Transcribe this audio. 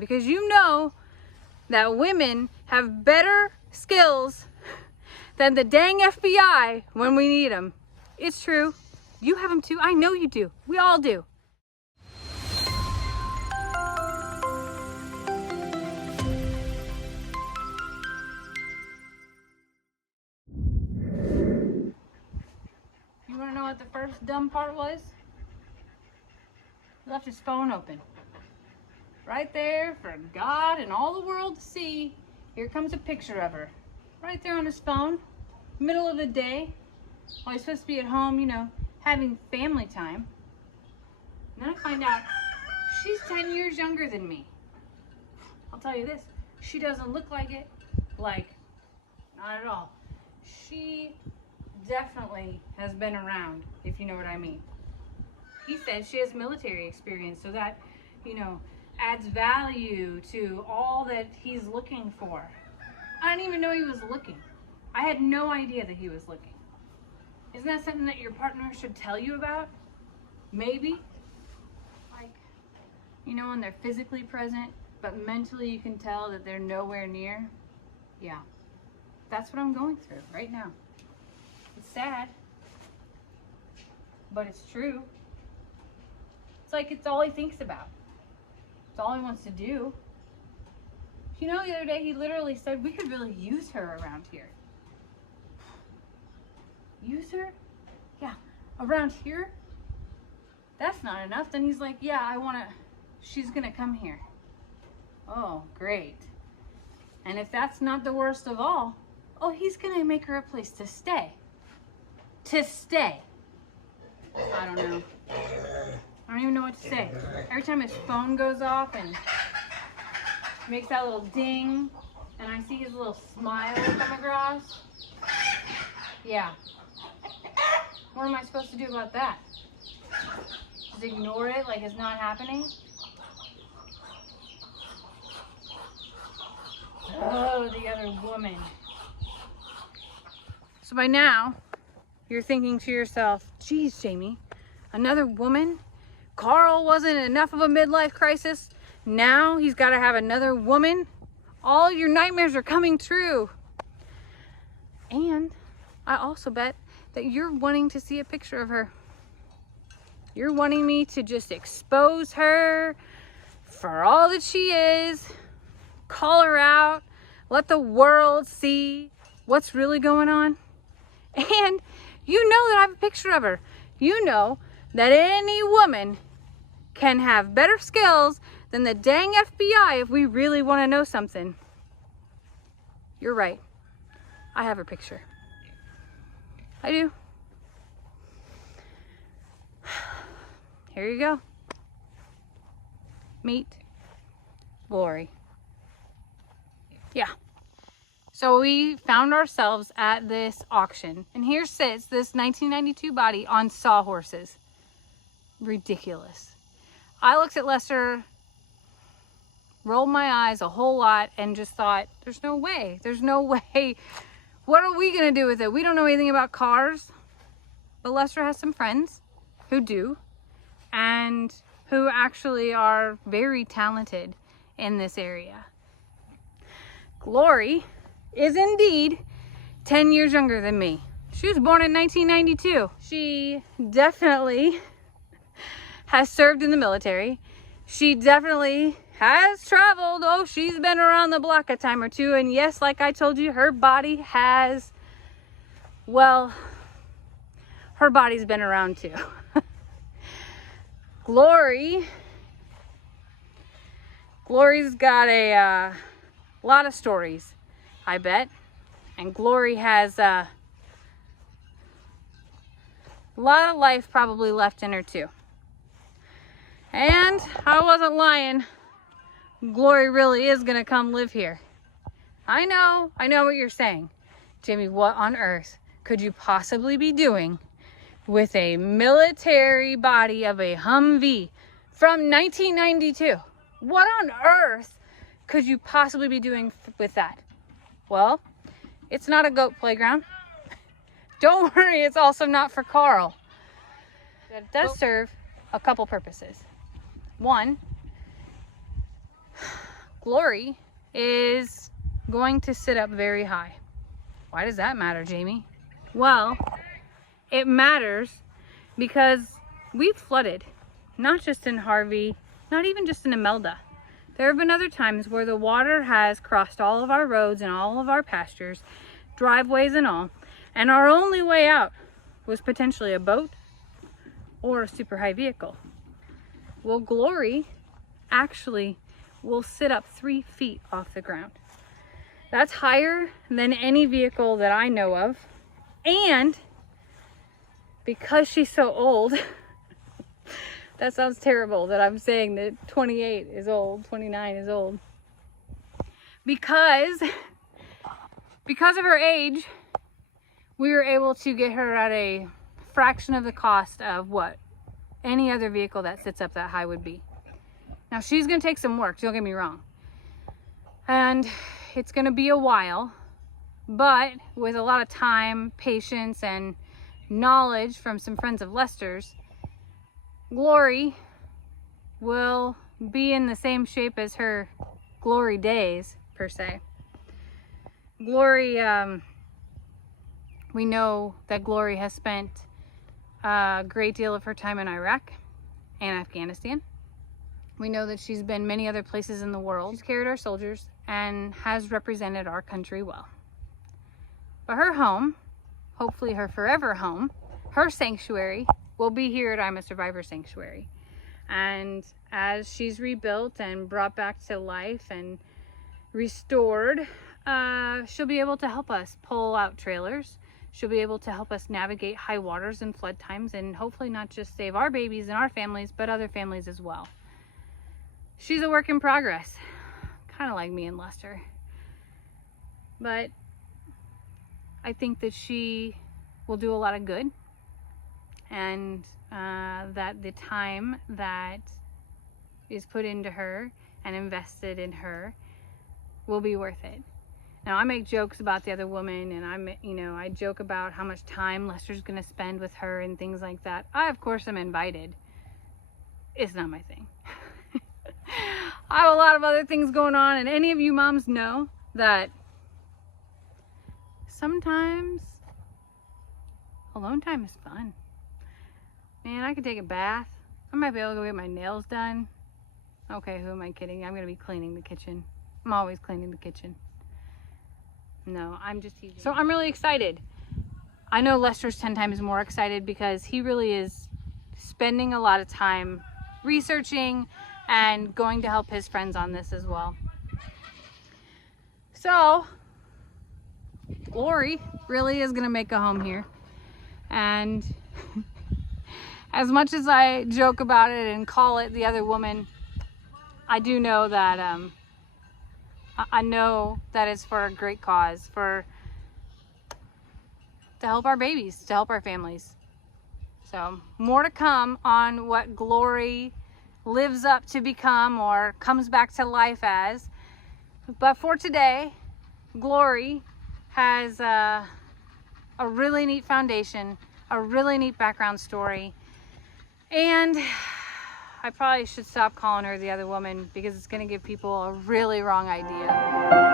Because you know that women have better skills than the dang FBI when we need them. It's true. You have them too. I know you do. We all do. You want to know what the first dumb part was? He left his phone open. Right there for God and all the world to see. Here comes a picture of her. Right there on his phone. Middle of the day. While he's supposed to be at home, you know, having family time. And then I find out she's 10 years younger than me. I'll tell you this. She doesn't look like it. Like, not at all. She definitely has been around, if you know what I mean. He said she has military experience, so that, you know, adds value to all that he's looking for. I didn't even know he was looking. I had no idea that he was looking. Isn't that something that your partner should tell you about? Maybe. Like, you know, when they're physically present, but mentally you can tell that they're nowhere near. Yeah. That's what I'm going through right now. It's sad, but it's true. It's like it's all he thinks about. It's all he wants to do. You know, the other day he literally said we could really use her around here. Use her? Yeah, around here? That's not enough. Then he's like, yeah, she's gonna come here. Oh, great. And if that's not the worst of all, oh, he's gonna make her a place to stay. To stay. I don't know. I don't even know what to say. Every time his phone goes off and makes that little ding, and I see his little smile come across. Yeah. What am I supposed to do about that? Just ignore it like it's not happening? Oh, the other woman. So by now, you're thinking to yourself, geez, Jamie, another woman? Carl wasn't enough of a midlife crisis. Now he's got to have another woman. All your nightmares are coming true. And I also bet that you're wanting to see a picture of her. You're wanting me to just expose her for all that she is, call her out, let the world see what's really going on. And you know that I have a picture of her. You know that any woman can have better skills than the dang FBI if we really want to know something. You're right. I have her picture. I do. Here you go. Meet Glory. Yeah. So we found ourselves at this auction, and here sits this 1992 body on sawhorses. Ridiculous. I looked at Lester, rolled my eyes a whole lot, and just thought, there's no way. There's no way. What are we going to do with it? We don't know anything about cars. But Lester has some friends who do, and who actually are very talented in this area. Glory is indeed 10 years younger than me. She was born in 1992. She definitely has served in the military. She definitely has traveled. Oh, she's been around the block a time or two. And yes, like I told you, her body has, well, her body's been around too. Glory's got a lot of stories, I bet. And Glory has a lot of life probably left in her too. And I wasn't lying. Glory really is gonna come live here. I know what you're saying. Jamie, what on earth could you possibly be doing with a military body of a Humvee from 1992? What on earth could you possibly be doing with that? Well, it's not a goat playground. Don't worry, it's also not for Carl. It does serve a couple purposes. One, Glory is going to sit up very high. Why does that matter, Jamie? Well, it matters because we've flooded, not just in Harvey, not even just in Imelda. There have been other times where the water has crossed all of our roads and all of our pastures, driveways and all, and our only way out was potentially a boat or a super high vehicle. Well, Glory actually will sit up 3 feet off the ground. That's higher than any vehicle that I know of. And because she's so old, that sounds terrible that I'm saying that 28 is old, 29 is old. Because of her age, we were able to get her at a fraction of the cost of what any other vehicle that sits up that high would be. Now she's gonna take some work, don't get me wrong. And it's gonna be a while, but with a lot of time, patience, and knowledge from some friends of Lester's, Glory will be in the same shape as her glory days, per se. Glory, we know that Glory has spent a great deal of her time in Iraq and Afghanistan. We know that she's been many other places in the world. She's carried our soldiers and has represented our country well. But her home, hopefully her forever home, her sanctuary, will be here at I'm a Survivor Sanctuary. And as she's rebuilt and brought back to life and restored, she'll be able to help us pull out trailers. She'll be able to help us navigate high waters and flood times, and hopefully not just save our babies and our families, but other families as well. She's a work in progress, kind of like me and Lester. But I think that she will do a lot of good, and that the time that is put into her and invested in her will be worth it. Now, I make jokes about the other woman, and I joke about how much time Lester's gonna spend with her and things like that. I, of course, am invited. It's not my thing. I have a lot of other things going on, and any of you moms know that sometimes alone time is fun. Man, I could take a bath. I might be able to go get my nails done. Okay, who am I kidding? I'm gonna be cleaning the kitchen. I'm always cleaning the kitchen. No, I'm just teasing. So I'm really excited. I know Lester's 10 times more excited because he really is spending a lot of time researching and going to help his friends on this as well. So Glory really is gonna make a home here. And as much as I joke about it and call it the other woman, I do know that I know that it's for a great cause, to help our babies, to help our families. So more to come on what Glory lives up to become or comes back to life as. But for today, Glory has a really neat foundation, a really neat background story. And I probably should stop calling her the other woman because it's going to give people a really wrong idea.